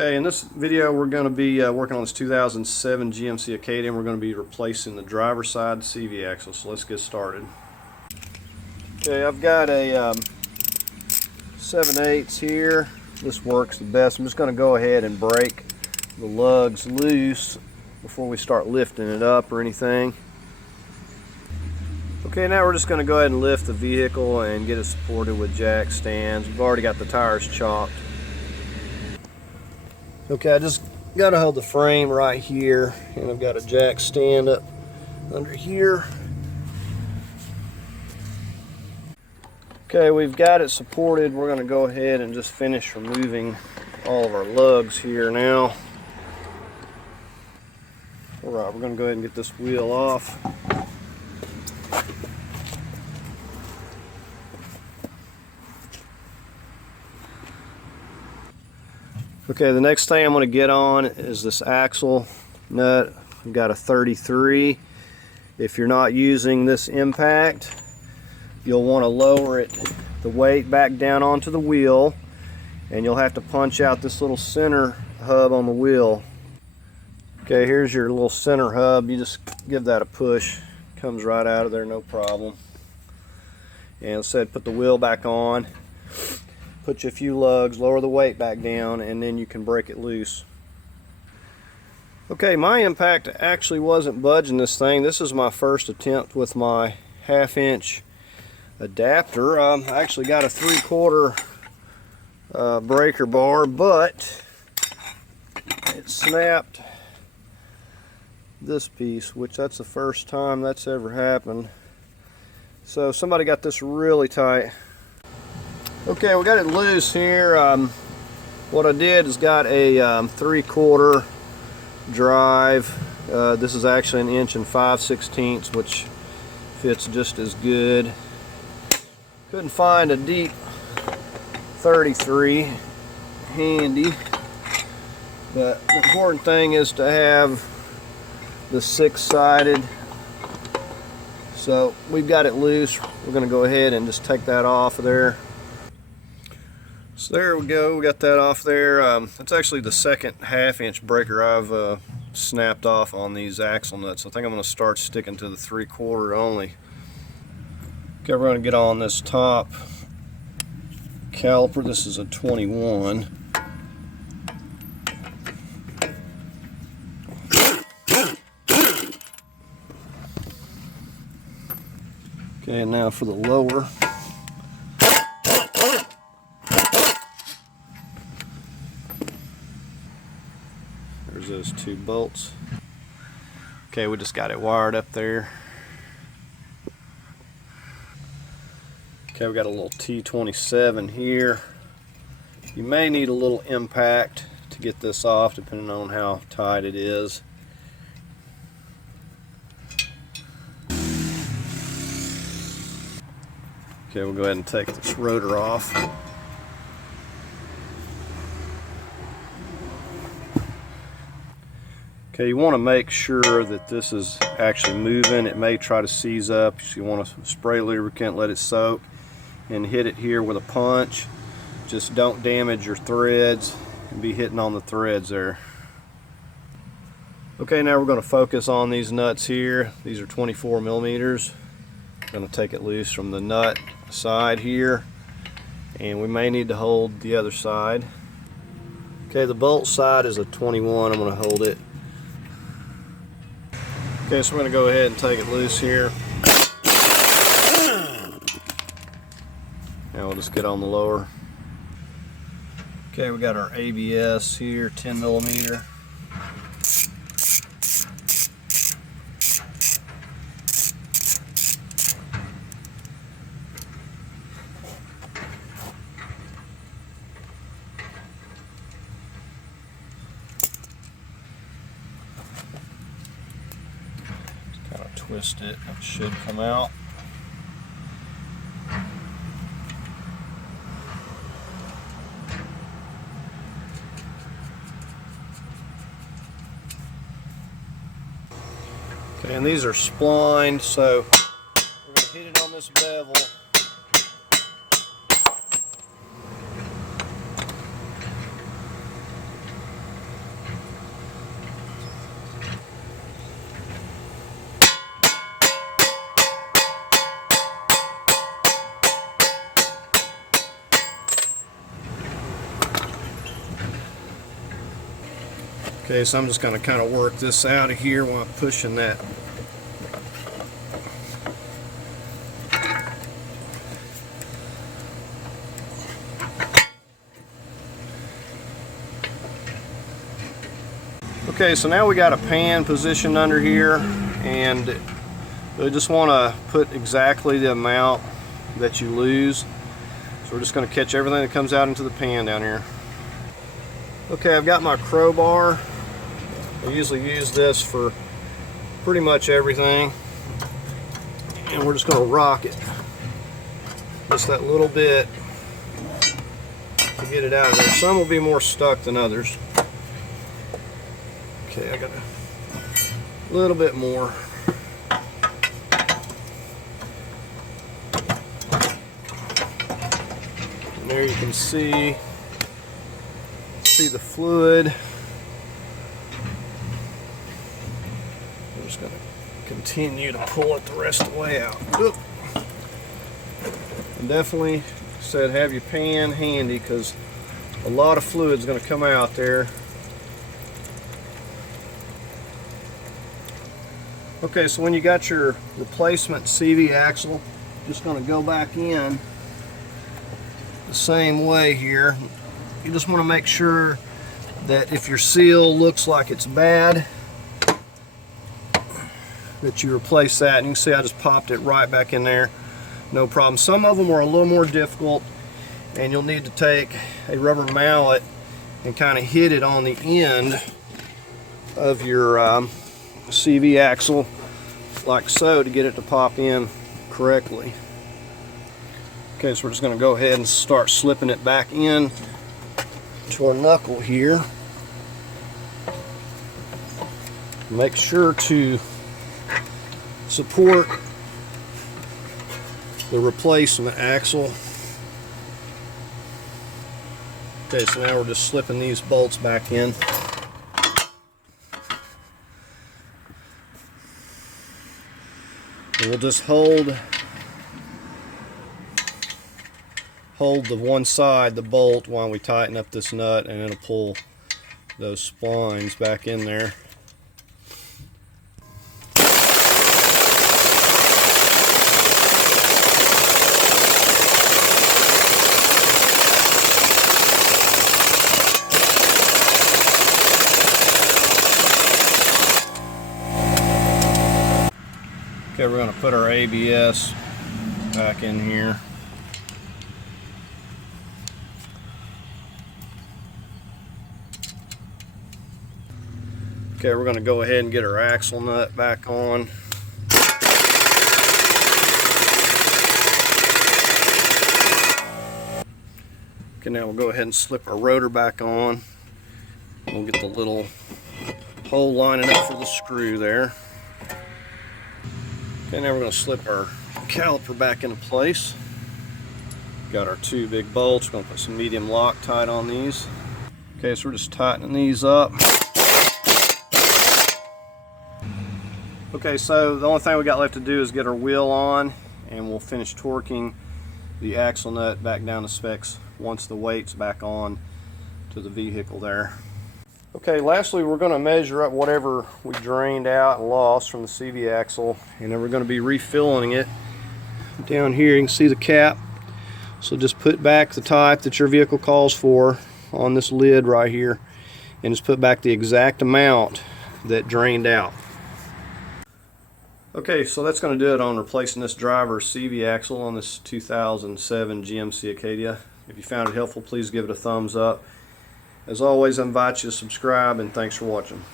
Okay, in this video we're going to be working on this 2007 GMC Acadia, and we're going to be replacing the driver's side CV axle. So let's get started. Okay, I've got a 7/8 here. This works the best. I'm just going to go ahead and break the lugs loose before we start lifting it up or anything. Okay, now we're just going to go ahead and lift the vehicle and get it supported with jack stands. We've already got the tires chopped. Okay, I just got to hold the frame right here, and I've got a jack stand up under here. Okay, we've got it supported. We're going to go ahead and just finish removing all of our lugs here now. Alright, we're going to go ahead and get this wheel off. Okay, the next thing I'm going to get on is this axle nut. I've got a 33. If you're not using this impact, you'll want to lower it, the weight back down onto the wheel, and you'll have to punch out this little center hub on the wheel. Okay, here's your little center hub. You just give that a push. Comes right out of there, no problem. And as I said, put the wheel back on. Put you a few lugs, lower the weight back down, and then you can break it loose. Okay, my impact actually wasn't budging this thing. This is my first attempt with my 1/2" adapter. I actually got a 3/4 breaker bar, but it snapped this piece, which that's the first time that's ever happened. So somebody got this really tight. Okay, we got it loose here. What I did is got a 3/4 drive. This is actually 1 5/16", which fits just as good. Couldn't find a deep 33 handy, but the important thing is to have the 6-sided. So we've got it loose. We're going to go ahead and just take that off of there. So there we go, we got that off there. That's actually the second 1/2" breaker I've snapped off on these axle nuts. I think I'm going to start sticking to the 3/4 only. Okay, we're going to get on this top caliper. This is a 21. Okay, and now for the lower. There's those 2 bolts. Okay, we just got it wired up there. Okay, we got a little T27 here. You may need a little impact to get this off, depending on how tight it is. Okay, we'll go ahead and take this rotor off. Okay, you want to make sure that this is actually moving. It may try to seize up. So you want to spray lubricant, let it soak, and hit it here with a punch. Just don't damage your threads and be hitting on the threads there. Okay, now we're going to focus on these nuts here. These are 24 millimeters. I'm going to take it loose from the nut side here, and we may need to hold the other side. Okay, the bolt side is a 21. I'm going to hold it. Okay, so we're going to go ahead and take it loose here. Now we'll just get on the lower. Okay, we got our ABS here, 10 millimeter. Twist it, it should come out. Okay, and these are splined, so we're going to hit it on this bevel. Okay, so I'm just going to kind of work this out of here while I'm pushing that. Okay, so now we got a pan positioned under here, and we just want to put exactly the amount that you lose. So we're just going to catch everything that comes out into the pan down here. Okay, I've got my crowbar. I usually use this for pretty much everything, and we're just going to rock it just that little bit to get it out of there. Some will be more stuck than others. Okay, I got a little bit more. And there you can see the fluid. I'm just going to continue to pull it the rest of the way out. Oop. And definitely said have your pan handy, because a lot of fluid is going to come out there. Okay, so when you got your replacement CV axle, just going to go back in the same way here. You just want to make sure that if your seal looks like it's bad, that you replace that. And you can see I just popped it right back in there, no problem. Some of them are a little more difficult, and you'll need to take a rubber mallet and kind of hit it on the end of your CV axle like so to get it to pop in correctly. Okay, so we're just going to go ahead and start slipping it back in to our knuckle here. Make sure to support the replacement axle. Okay, so now we're just slipping these bolts back in. And we'll just hold the one side, the bolt, while we tighten up this nut, and it'll pull those splines back in there. Okay, we're going to put our ABS back in here. Okay, we're going to go ahead and get our axle nut back on. Okay, now we'll go ahead and slip our rotor back on. We'll get the little hole lining up for the screw there. Okay, now we're going to slip our caliper back into place. Got our two big bolts. We're going to put some medium Loctite on these. Okay, so we're just tightening these up. Okay, so the only thing we got left to do is get our wheel on, and we'll finish torquing the axle nut back down to specs once the weight's back on to the vehicle there. Okay, lastly we're going to measure up whatever we drained out and lost from the CV axle, and then we're going to be refilling it. Down here you can see the cap, so just put back the type that your vehicle calls for on this lid right here, and just put back the exact amount that drained out. Okay, so that's going to do it on replacing this driver's CV axle on this 2007 GMC Acadia. If you found it helpful, please give it a thumbs up. As always, I invite you to subscribe, and thanks for watching.